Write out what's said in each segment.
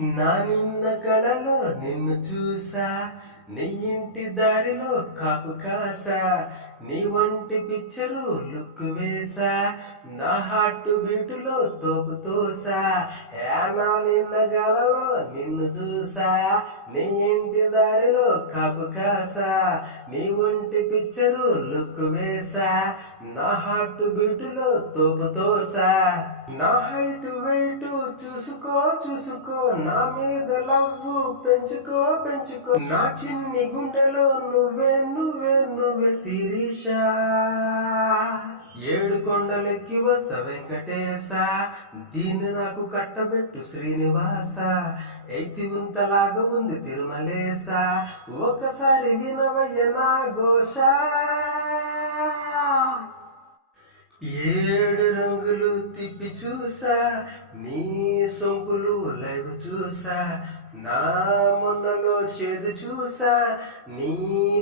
నా నిన్న కలలో నిన్ను చూసా నీ ఇంటి దారిలో కాపు కాసా నీ వంటి పిక్చరు లుక్ వేసా నా హార్ట్ బీటులో తోపు తోసా. ఏనా నిన్న గలలో నిన్ను చూసా. నీ ఇంటి దారిలో కాపు కాసా. నీ వంటి పిక్చరు లుక్ వేసా. నా హార్ట్ బీటులో తోపు తోసా. నా హైట్ వెయిట్ చూసుకో చూసుకో. నా మీద లవ్వు పెంచుకో పెంచుకో. నా చిన్ని గుండెలో నువ్వే నువ్వే నువ్వే శిరీష. కొండలెక్కి వస్తా వెంకటేశ. దీన్ని నాకు కట్టబెట్టు శ్రీనివాస. ఎయితి ఉంతలాగా ఉంది తిరుమలేశ. ఒకసారి వినవయ్య నా ఘోష. ఏడు రంగులు తిప్పి చూసా నీ సొంపులు లైవ్ చూసా నా మొన్నలో చేదు చూసా నీ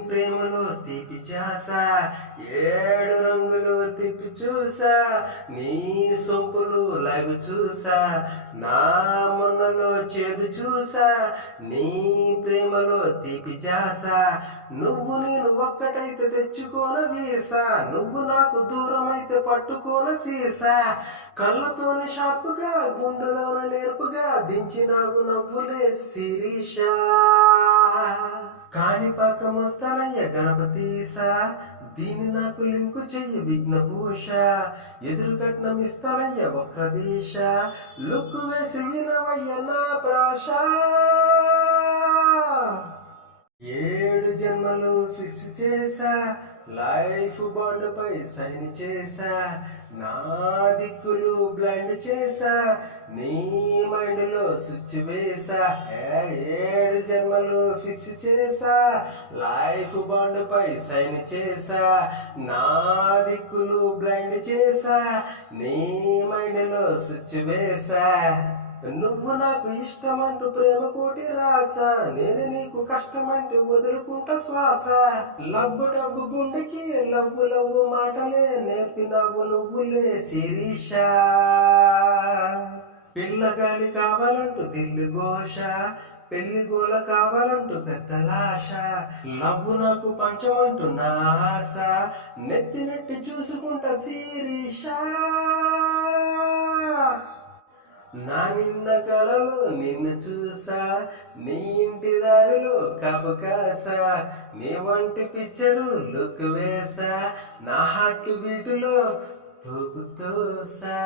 ప్రేమలో తిప్పి చాసా. ఏడు రంగులు తిప్పి చూసా నీ సొంపు లైవ్ చూసా నా మొన్నలో చేదు చూసా నీ ప్రేమలో తీపి చాసా నువ్వు నేను ఒక్కటైతే తెచ్చుకోన వీసా నువ్వు నాకు దూరమైతే పట్టుకోన సీసా. కళ్ళతోని షార్పుగా గుండెలోన నేర్పుగా దించినావు నవ్వులే శిరీష. కాణిపాకం వస్తానయ్య గణపతీసా. దీని నాకు లింకు చెయ్యి విఘ్నభూష. ఎదురు కట్నం ఇస్తానయ్య వక్రదీశ లుక్కు వేసి వినవయ్య నా ప్రాశా. ఫిక్స్ చేసా లైఫ్ బాండ్ పై సైన్ చేసా నా దిక్కులు బ్లైండ్ చేసా నీ మైండ్లో స్విచ్ వేసా ఏడు జన్మలు ఫిక్స్ చేసా లైఫ్ బాండ్ పై సైన్ చేసా నా దిక్కులు బ్లైండ్ చేసా నీ మైండ్లో స్విచ్ వేసా నువ్వు నాకు ఇష్టమంటూ ప్రేమ కోటి రాసా నేను నీకు కష్టమంటూ వదులుకుంటా శ్వాస. లబ్బు డబ్బు గుండెకి లబ్బు లవ్వు మాటలే నేర్పినవు నువ్వులే శిరీష. పిల్లగాలి కావాలంటూ దిల్లు ఘోష పెళ్ళి గోల కావాలంటూ పెద్దలాశ లబ్బు నాకు పంచమంటూ నా ఆశ చూసుకుంటా శిరీష. నా నిన్న కలలో నిన్ను చూసా నీ ఇంటి దారిలో కపు కాసా నీ వంటి పిక్చరు లుక్ వేసా నా హార్ట్ బీటులో తోపుతోసా